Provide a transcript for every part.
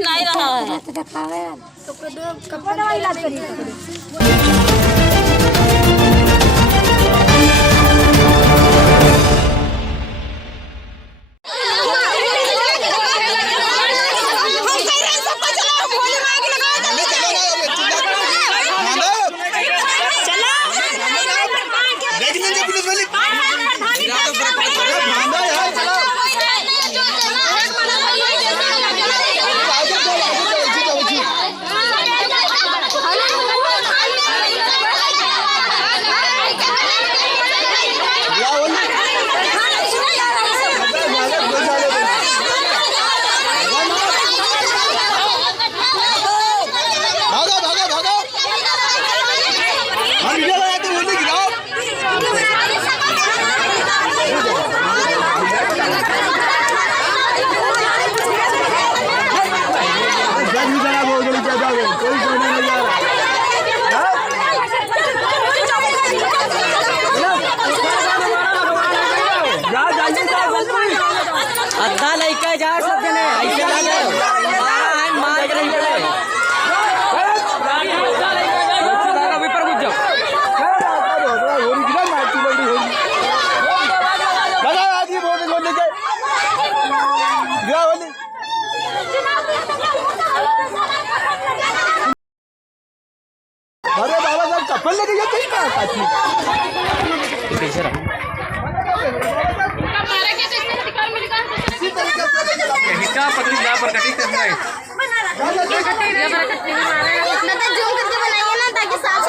नहीं रहा है तो कपड़ा इलाज करिए। अद्धा लड़का जा सब जने ऐसे लगे मार के नहीं पड़े अभी पर कुछ अरे बाबा साहब चप्पल लेके जाते हिस्सा पतली जा पर कटिंग करना है जो करके बनाइए ना ताकि साफ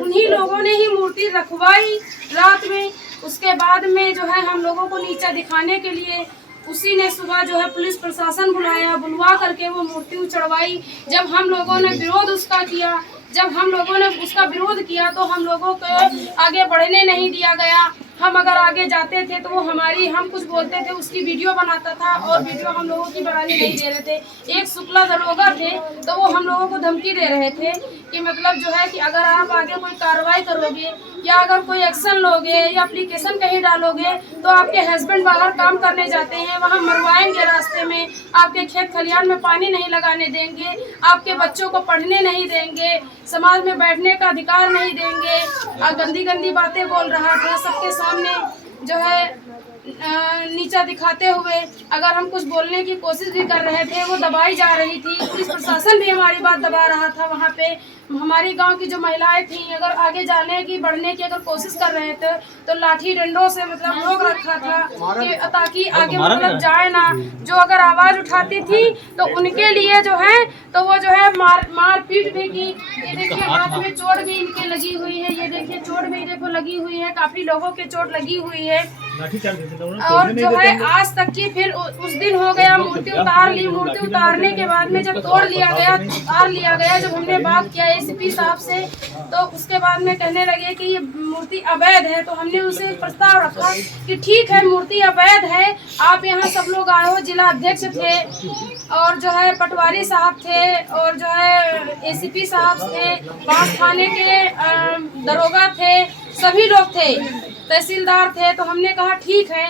उन्हीं लोगों ने ही मूर्ति रखवाई रात में। उसके बाद में जो है हम लोगों को नीचा दिखाने के लिए उसी ने सुबह जो है पुलिस प्रशासन बुलवा करके वो मूर्ति चढ़वाई। जब हम लोगों ने विरोध उसका किया, जब हम लोगों ने उसका विरोध किया तो हम लोगों को आगे बढ़ने नहीं दिया गया। हम अगर आगे जाते थे तो वो हम कुछ बोलते थे उसकी वीडियो बनाता था और वीडियो हम लोगों की बनाने नहीं दे रहे थे। एक शुक्ला दरोगा थे तो वो हम लोगों को धमकी दे रहे थे कि मतलब जो है कि अगर आप आगे कोई कार्रवाई करोगे या अगर कोई एक्शन लोगे या एप्लीकेशन कहीं डालोगे तो आपके हस्बैंड बाहर काम करने जाते हैं, वहाँ मरवाएंगे रास्ते में, आपके खेत खलियान में पानी नहीं लगाने देंगे, आपके बच्चों को पढ़ने नहीं देंगे, समाज में बैठने का अधिकार नहीं देंगे। और गंदी गंदी बातें बोल रहा था सबके सामने जो है नीचा दिखाते हुए। अगर हम कुछ बोलने की कोशिश भी कर रहे थे वो दबाई जा रही थी। पुलिस प्रशासन भी हमारी बात दबा रहा था। वहाँ पे हमारी गांव की जो महिलाएं थी अगर आगे जाने की बढ़ने की अगर कोशिश कर रहे थे तो लाठी डंडों से मतलब रोक रखा था कि ताकि आगे मतलब जाए ना। जो अगर आवाज उठाती थी तो उनके लिए जो है तो वो जो है मार पीट भी की। ये देखिए हाथ में चोट भी इनके लगी हुई है, ये देखिए चोट भी देखो लगी हुई है, काफी लोगों के चोट लगी हुई है। और जो है आज तक की फिर उस दिन हो गया मूर्ति उतार ली। मूर्ति उतारने के बाद में जब तोड़ लिया गया जब हमने बात किया एसीपी साहब से तो उसके बाद में कहने लगे कि ये मूर्ति अवैध है। तो हमने उनसे एक प्रस्ताव रखा कि ठीक है मूर्ति अवैध है, आप यहाँ सब लोग आए हो। जिला अध्यक्ष थे और जो है पटवारी साहब थे और जो है एसीपी साहब थे, बांस थाने के दरोगा थे, सभी लोग थे, तहसीलदार थे। तो हमने कहा ठीक है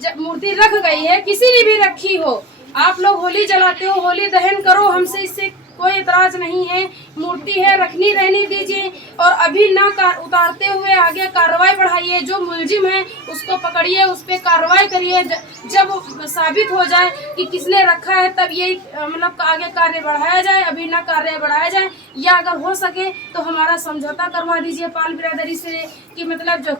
जब मूर्ति रख गई है, किसी ने भी रखी हो, आप लोग होली जलाते हो, होली दहन करो, हमसे इससे कोई इतराज नहीं है। मूर्ति है, रखनी रहनी दीजिए और अभी ना उतारते हुए आगे कार्रवाई बढ़ाइए। जो मुलजिम है उसको पकड़िए, उस पर कार्रवाई करिए। जब साबित हो जाए कि किसने रखा है तब ये मतलब आगे कार्य बढ़ाया जाए, अभी ना कार्य बढ़ाया जाए। या अगर हो सके तो हमारा समझौता करवा दीजिए पाल बिरादरी से कि मतलब जो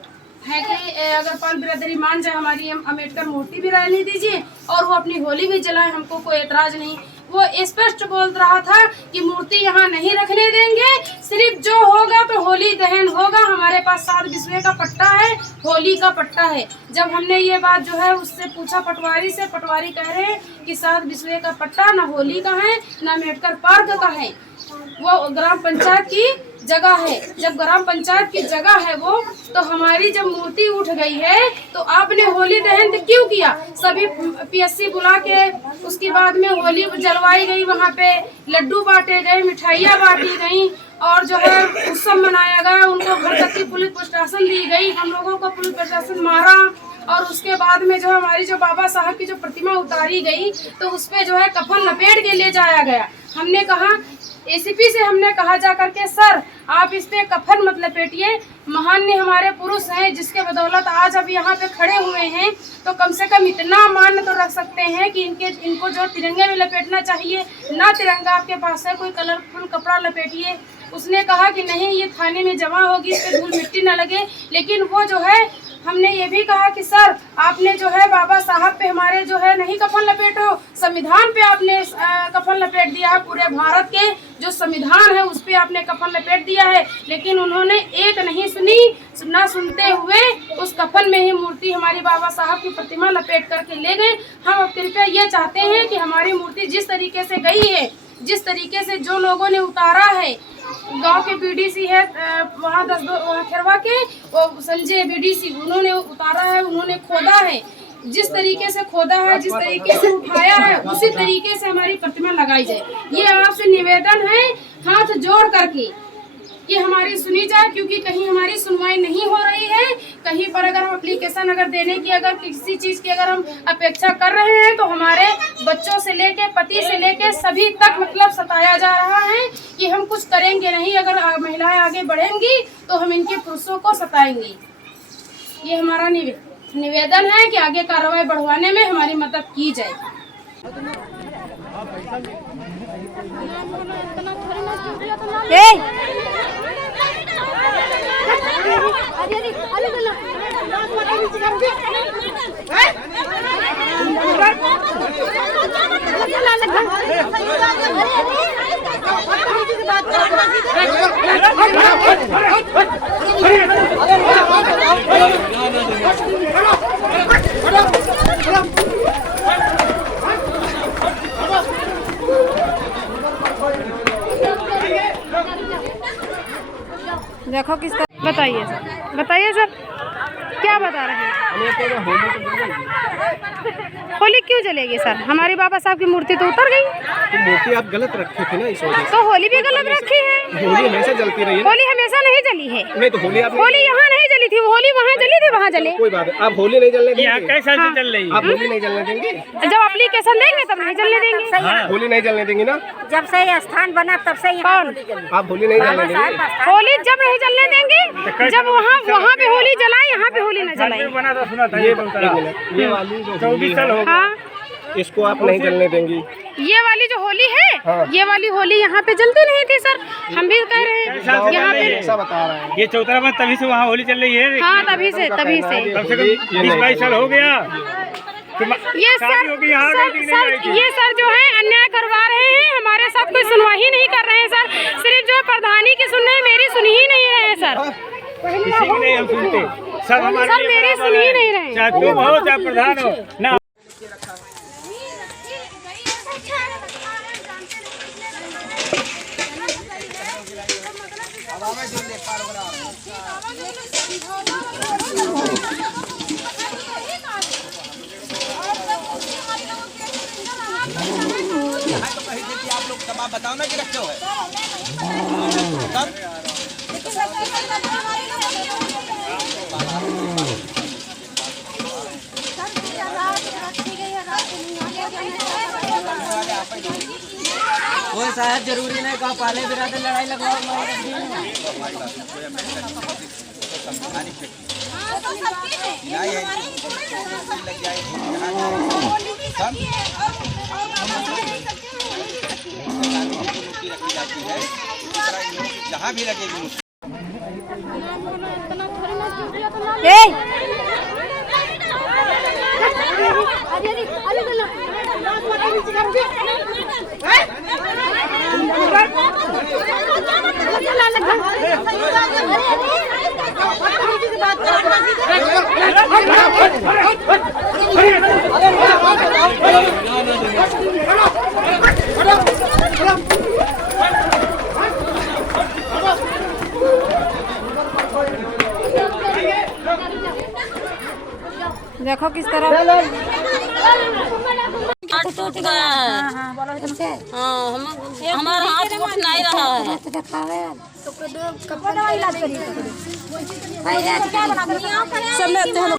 है कि अगर पाल बिरादरी मान जाए हमारी अम्बेडकर मूर्ति भी रहने दीजिए और वो अपनी होली भी जलाए, हमको कोई एतराज नहीं। वो स्पष्ट बोल रहा था कि मूर्ति यहाँ नहीं रखने देंगे, सिर्फ जो होगा तो होली दहन होगा। हमारे पास 7 बिस्वे का पट्टा है, होली का पट्टा है। जब हमने ये बात जो है उससे पूछा पटवारी से, पटवारी कह रहे हैं कि 7 बिस्वे का पट्टा ना होली का है ना अम्बेडकर पार्क का है, वो ग्राम पंचायत की जगह है। जब ग्राम पंचायत की जगह है वो, तो हमारी जब मूर्ति उठ गई है तो आपने होली दहन क्यों किया? सभी पीएससी बुला के उसके बाद में होली जलवाई गई, वहाँ पे लड्डू बांटे गए, मिठाइयाँ बांटी गई और जो है उत्सव मनाया गया। उनको घर तक की पुलिस प्रशासन दी गई, हम लोगों को पुलिस प्रशासन मारा और उसके बाद में जो हमारी जो बाबा साहब की जो प्रतिमा उतारी गई तो उस पे जो है कफन लपेट के ले जाया गया। हमने कहा एसीपी से, हमने कहा जा करके सर आप इस पे कफन मत लपेटिए, महान हमारे पुरुष हैं जिसके बदौलत आज अब यहाँ पे खड़े हुए हैं, तो कम से कम इतना मान तो रख सकते हैं कि इनको जो तिरंगे में लपेटना चाहिए ना, तिरंगा आपके पास है कोई कलरफुल कपड़ा लपेटिए। उसने कहा कि नहीं ये थाने में जमा होगी, इस पे धूल मिट्टी न लगे। लेकिन वो जो है हमने ये भी कहा कि सर आपने जो है बाबा साहब पे हमारे जो है नहीं कफन लपेटो, संविधान पे आपने कफन लपेट दिया है। पूरे भारत के जो संविधान है उस पे आपने कफन लपेट दिया है। लेकिन उन्होंने एक नहीं सुनी, ना सुनते हुए उस कफन में ही मूर्ति हमारी बाबा साहब की प्रतिमा लपेट करके ले गए। हम अब कृपया ये चाहते हैं कि हमारी मूर्ति जिस तरीके से गई है, जिस तरीके से जो लोगों ने उतारा है, गांव के बीडीसी है वहाँ 10 खेरवा के वो संजय बीडीसी, उन्होंने उतारा है, उन्होंने खोदा है। जिस तरीके से खोदा है, जिस तरीके से उठाया है, उसी तरीके से हमारी प्रतिमा लगाई जाए। ये आपसे निवेदन है हाथ जोड़ करके कि हमारी सुनी जाए, क्योंकि कहीं हमारी सुनवाई नहीं हो रही है। कहीं पर अगर हम एप्लीकेशन अगर देने की, अगर किसी चीज़ की अगर हम अपेक्षा कर रहे हैं तो हमारे बच्चों से लेके, पति से लेके सभी तक मतलब सताया जा रहा है कि हम कुछ करेंगे नहीं, अगर महिलाएं आगे बढ़ेंगी तो हम इनके पुरुषों को सताएंगे। ये हमारा निवेदन है कि आगे कार्रवाई बढ़वाने में हमारी मदद की जाए। देखो किस तरह, बताइए सर, बताइए सर क्या बता रहे हैं? होली क्यों जलेगी सर? हमारे बाबा साहब की मूर्ति तो उतर गई। तो मूर्ति आप गलत रखे थे ना इस वजह से। तो होली भी गलत रखी है। होली हमेशा जलती रही है। होली हमेशा नहीं जली है। नहीं तो होली यहाँ नहीं जली थी, होली वहाँ जली थी, वहाँ जले। कोई बात है, आप होली नहीं जलने देंगे? कई साल से चल रही है। आप होली नहीं जलने देंगे? जब एप्लीकेशन देंगे तब नहीं जलने देंगे। होली नहीं जलने देंगे ना? जब से ये स्थान बना तब से कौन? आप होली नहीं जलने देंगे? होली जब नहीं जलने देंगे, जब वहाँ पे होली जलाए, यहाँ पे होली न जलाए। बना था, सुना था। ये वाली जो 24 साल हो हाँ, इसको आप नहीं जलने देंगी? ये वाली जो होली है, हाँ। ये वाली होली यहाँ पे जलती नहीं थी सर। हम भी कह रहे हैं यहाँ पे ऐसा बता रहा है। ये चौतरा बार तभी से वहाँ होली चल रही है। हाँ, तभी से कम से कम 20-22 साल हो गया। ये सर जो है अन्याय करवा रहे हैं, हमारे साथ कोई सुनवाई नहीं कर रहे हैं सर। सिर्फ जो प्रधानी की सुन रहे हैं, मेरी सुन ही नहीं रहे हैं सर। किसी की नहीं हम सुनते, सब हमारे सर मेरी सुन ही नहीं रहे। चाहे तुम हो चाहे प्रधान हो ना। आप लोग तब आप बताओ ना कि रखे हो कोई शायद जरूरी नहीं कहा पहले भी रहते लड़ाई लगवा जहाँ भी लगेगी देखो किस तरह टूट गया है। हाँ, हमारा हाथ उठ नहीं रहा है।